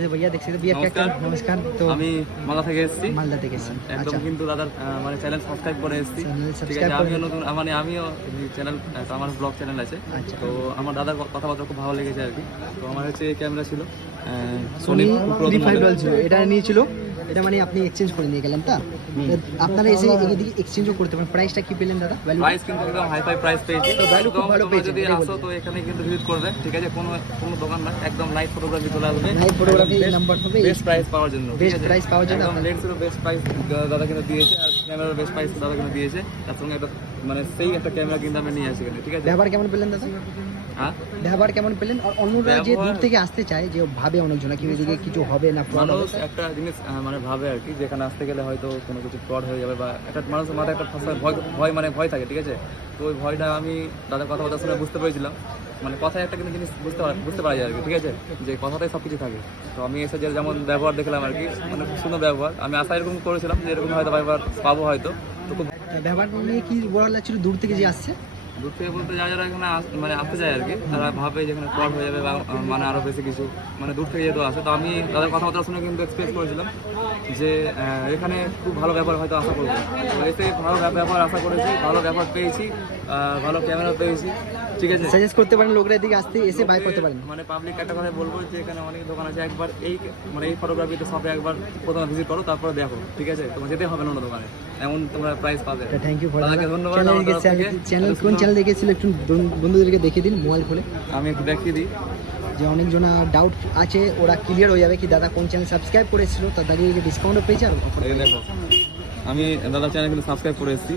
যে ভাইয়া দেখছি তো ভাইয়া একটা নমস্কার। তো আমি মালদা থেকে এসেছি, মালদা থেকে এসেছি। একদম আচ্ছা, কিন্তু দাদার মানে চ্যানেল সাবস্ক্রাইব করে এসেছি। চ্যানেল ঠিক সাবস্ক্রাইব আছে, করে আমিও নতুন মানে আমিও চ্যানেল, আমার ব্লগ চ্যানেল আছে। আচ্ছা। তো আমার দাদার কথাবার্তা খুব ভালো লেগেছে আর কি। তো আমার হচ্ছে এই ক্যামেরা ছিল সোনি Pro D5 ছিল, এটা নিয়েছিল, এটা মানে আপনি এক্সচেঞ্জ করে নিয়ে গেলেন তা আপনারা এসে এদিকে এক্সচেঞ্জও করতে পারেন। প্রাইসটা কি পেলেন দাদা? ভ্যালু প্রাইস কিন্তু একদম হাই ফাই প্রাইস পেয়েছি। তো value খুব একদম ভালো তোমরা পেয়েছেন, যদি এটাই আসো বলছি। তো এখানে কিন্তু ভিজিট করবে, ঠিক আছে? কোনো কোনো দোকান না, একদম লাইভ ফটোগ্রাফি চলে আসবে, লাইভ ফটোগ্রাফি নাম্বার হবে, বেস্ট প্রাইস পাওয়ার জন্য। বেস্ট প্রাইস পাওয়ার জন্য একদম লেন্সেরও বেস্ট প্রাইস দাদা কিন্তু দিয়েছে, আর ক্যামেরার বেস্ট প্রাইস দাদা কিন্তু দিয়েছে। তার সঙ্গে একটা মানে সেই একটা ক্যামেরা কিন্তু আমি নিয়ে আসি এখানে, ঠিক আছে? ব্যবহার কেমন পেলেন দাদা? হ্যাঁ, ব্যবহার কেমন পেলেন? আর অন্যরা যে দূর ব্যবহার- থেকে আসতে চায়, যে ভাবে অনেকজন কি এদিকে কিছু হবে না, fraud মানুষ হবে, একটা জিনিস মানে ভাবে আর কি, যেখানে আসতে গেলে হয়তো কোনো কিছু ফ্রড হয়ে যাবে, বা একটা মানুষের মাথায় একটা ভয় মানে ভয় থাকে, ঠিক আছে? তো ওই ভয়টা আমি দাদার কথাবার্তা শুনে বুঝতে পেরেছিলাম। মানে কথায় একটা কিন্তু জিনিস বুঝতে পারা যায় আর কি, ঠিক আছে? যে কথাটাই সব কিছু থাকে। তো আমি এসে যে যেমন ব্যবহার দেখলাম আর কি, মানে খুব সুন্দর ব্যবহার। আমি আশা এরকম করেছিলাম যে এরকম হয়তো ব্যবহার পাবো হয়তো। তো খুব ব্যবহার নিয়ে কি বলা লাগছিল দূর থেকে যে আসছে? দূর থেকে বলতে যারা এখানে মানে আসতে যায় আর কি, তারা ভাবে যে এখানে ফ্রড হয়ে যাবে, বা মানে আরও বেশি কিছু, মানে দূর থেকে যেহেতু আসে। তো আমি তাদের কথাবার্তা শুনে কিন্তু এক্সপেক্ট করেছিলাম যে এখানে খুব ভালো ব্যবহার হয়তো আশা করবো। তো এতে ভালো ব্যবহার আশা করেছি, ভালো ব্যবহার পেয়েছি, ভালো ক্যামেরা পেয়েছি, ঠিক আছে? সাজেস্ট করতে পারেন লোকরা এদিকে আসতে, এসে বাই করতে পারেন। মানে পাবলিক একটা কথা বলবো যে এখানে অনেক দোকান আছে, একবার এই মানে এই ফটোগ্রাফিতে শপে একবার প্রথমে ভিজিট করো, তারপরে দেখো, ঠিক আছে? তোমার যেতে হবে না অন্য দোকানে, এমন তোমরা প্রাইস পাবে। থ্যাংক ইউ ফর দাদাকে ধন্যবাদ। চ্যানেল আমার তরফ থেকে। চ্যানেল কোন চ্যানেল দেখেছিল একটু বন্ধুদেরকে দেখিয়ে দিন মোবাইল খুলে, আমি একটু দেখিয়ে দিই। যে অনেকজনা ডাউট আছে, ওরা ক্লিয়ার হয়ে যাবে কি দাদা কোন চ্যানেল সাবস্ক্রাইব করেছিল, তো তাদেরকে ডিসকাউন্টও পেয়েছে আর অফার। এই দেখো, আমি দাদার চ্যানেল কিন্তু সাবস্ক্রাইব করে এসেছি,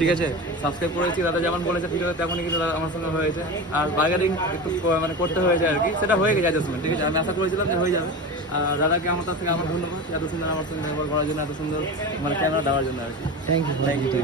ঠিক আছে? সাবস্ক্রাইব করেছি, দাদা যেমন বলেছে ভিডিওতে তেমনই কিন্তু দাদা আমার সঙ্গে হয়েছে। আর বার্গেনিং একটু মানে করতে হয়েছে আর কি, সেটা হয়ে গেছে অ্যাডজাস্টমেন্ট, ঠিক আছে? আমি আশা করেছিলাম যে হয়ে যাবে। আর দাদাকে আমার কাছ থেকে আমার ধন্যবাদ, এত সুন্দর আমার সঙ্গে ব্যবহার করার জন্য, এত সুন্দর মানে ক্যামেরা দেওয়ার জন্য আর কি। Thank you. Thank you.